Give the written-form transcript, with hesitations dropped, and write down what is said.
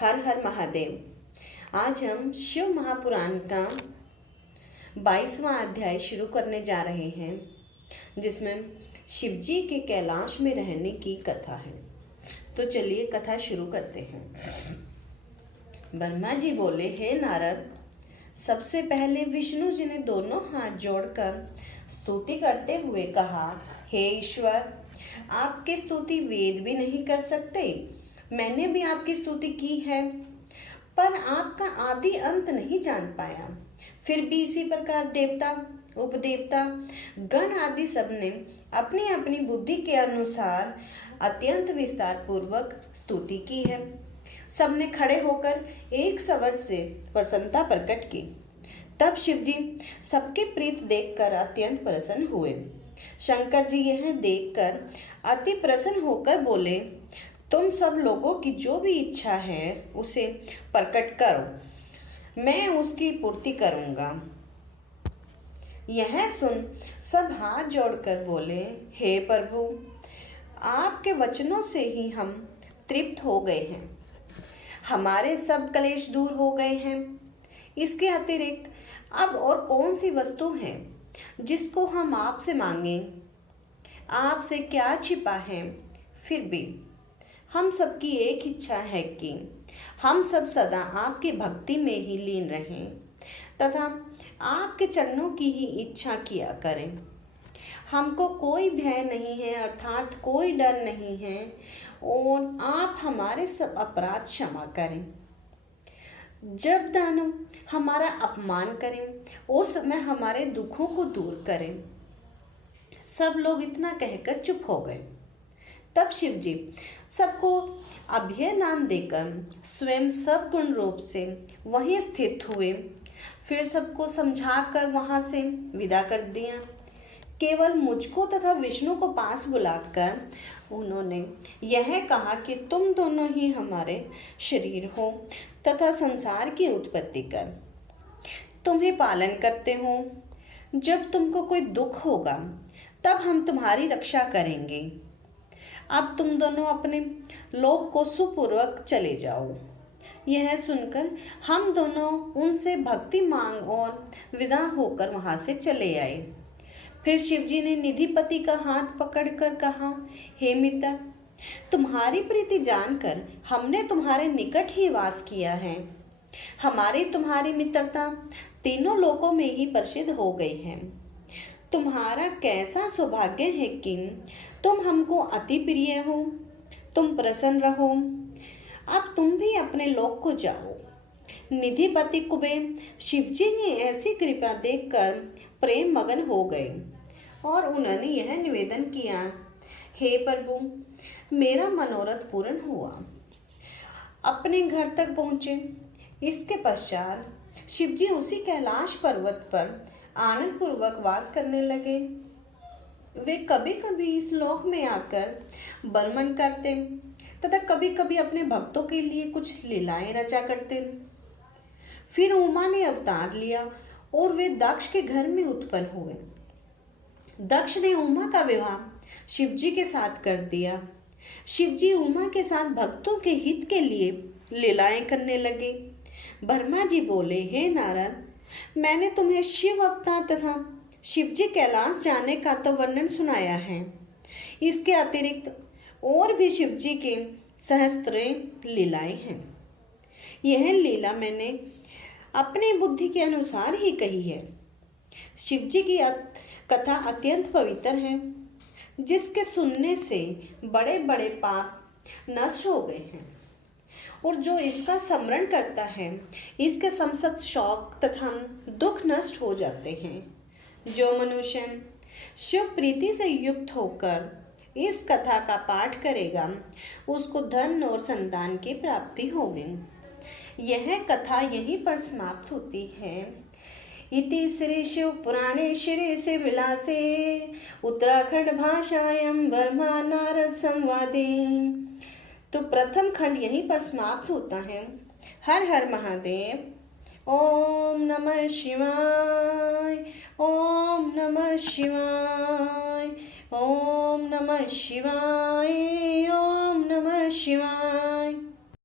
हर हर महादेव। आज हम शिव महापुराण का 22वां अध्याय शुरू करने जा रहे हैं, जिसमें शिव जी के कैलाश में रहने की कथा है। तो चलिए कथा शुरू करते हैं। ब्रह्मा जी बोले, हे नारद, सबसे पहले विष्णु जी ने दोनों हाथ जोड़कर स्तुति करते हुए कहा, हे ईश्वर, आपकी स्तुति वेद भी नहीं कर सकते। मैंने भी आपकी स्तुति की है, पर आपका आदि अंत नहीं जान पाया। फिर भी इसी प्रकार देवता, उपदेवता, गण आदि सबने अपनी अपनी बुद्धि के अनुसार अत्यंत विस्तार पूर्वक स्तुति की है। सबने खड़े होकर एक स्वर से प्रसन्नता प्रकट की। तब शिव जी सबके प्रीत देखकर अत्यंत प्रसन्न हुए। शंकर जी यह देखकर अति प्रसन्न होकर बोले, तुम सब लोगों की जो भी इच्छा है उसे प्रकट करो, मैं उसकी पूर्ति करूंगा। यह सुन सब हाथ जोड़कर बोले, हे प्रभु, आपके वचनों से ही हम तृप्त हो गए हैं, हमारे सब क्लेश दूर हो गए हैं। इसके अतिरिक्त अब और कौन सी वस्तु है जिसको हम आपसे मांगें? आपसे क्या छिपा है? फिर भी हम सबकी एक इच्छा है कि हम सब सदा आपकी भक्ति में ही लीन रहें तथा आपके चरणों की ही इच्छा किया करें। हमको कोई भय नहीं है, अर्थात कोई डर नहीं है, और आप हमारे सब अपराध क्षमा करें। जब दानव हमारा अपमान करें, उस समय हमारे दुखों को दूर करें। सब लोग इतना कहकर चुप हो गए। तब शिव जी सबको अभय दान देकर स्वयं सगुण रूप से वहीं स्थित हुए। फिर सबको समझाकर वहां से विदा कर दिया। केवल मुझको तथा विष्णु को पास बुलाकर उन्होंने यह कहा कि तुम दोनों ही हमारे शरीर हो तथा संसार की उत्पत्ति कर तुम्हें पालन करते हो। जब तुमको कोई दुख होगा तब हम तुम्हारी रक्षा करेंगे। अब तुम दोनों अपने लोक को सुपूर्वक चले जाओ। यह सुनकर हम दोनों उनसे भक्ति मांग और विदा होकर वहां से चले आए। फिर शिव जी ने निधिपति का हाथ पकड़कर कहा, हे मित्र, तुम्हारी प्रीति जानकर हमने तुम्हारे निकट ही वास किया है। हमारी तुम्हारी मित्रता तीनों लोकों में ही प्रसिद्ध हो गई है। तुम्हारा कैसा सौभाग्य है कि तुम हमको अति प्रिय हो। तुम प्रसन्न रहो। अब तुम भी अपने लोक को जाओ। निधिपति कुबेर शिव जी ने ऐसी कृपा देखकर प्रेम मगन हो गए और उन्होंने यह निवेदन किया, हे प्रभु, मेरा मनोरथ पूर्ण हुआ। अपने घर तक पहुंचे। इसके पश्चात शिव जी उसी कैलाश पर्वत पर आनंद पूर्वक वास करने लगे। वे कभी कभी इस लोक में आकर बर्मन करते तथा कभी कभी अपने भक्तों के लिए कुछ लीलाएं रचा करते। फिर उमा ने अवतार लिया और वे दक्ष के घर में उत्पन्न हुए। दक्ष ने उमा का विवाह शिव जी के साथ कर दिया। शिव जी उमा के साथ भक्तों के हित के लिए लीलाएं करने लगे। ब्रह्मा जी बोले, हे नारद, मैंने तुम्हें शिव अवतार तथा शिव जी कैलाश जाने का तो वर्णन सुनाया है। इसके अतिरिक्त और भी शिव जी के सहस्त्र लीलाएं हैं। यह लीला मैंने अपनी बुद्धि के अनुसार ही कही है। शिव जी की कथा अत्यंत पवित्र है, जिसके सुनने से बड़े बड़े पाप नष्ट हो गए हैं, और जो इसका स्मरण करता है, इसके समस्त शौक तथा दुख नष्ट हो जाते हैं। जो मनुष्य शिव प्रीति से युक्त होकर इस कथा का पाठ करेगा, उसको धन और संतान की प्राप्ति होगी। यह कथा यहीं पर समाप्त होती है। इति श्री शिव पुराणे श्री शिव विलासे उत्तराखंड भाषायां ब्रह्मा नारद संवादे। तो प्रथम खंड यहीं पर समाप्त होता है। हर हर महादेव। ओम नमः शिवाय। ओम नमः शिवाय। ओम नमः शिवाय। ओम नमः शिवाय।